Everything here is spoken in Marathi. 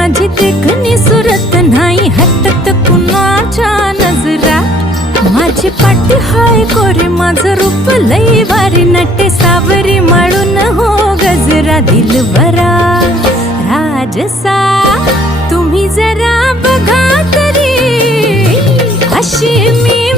माझी देखणी सुरत नाही हटत कुणाच्या नजरा. माझी पाटी हाय कोरे माझं रूप लई भारी नटे सावरी माळून हो गजरा. दिलबरा राजसा तुम्ही जरा बघा तरी अशी मी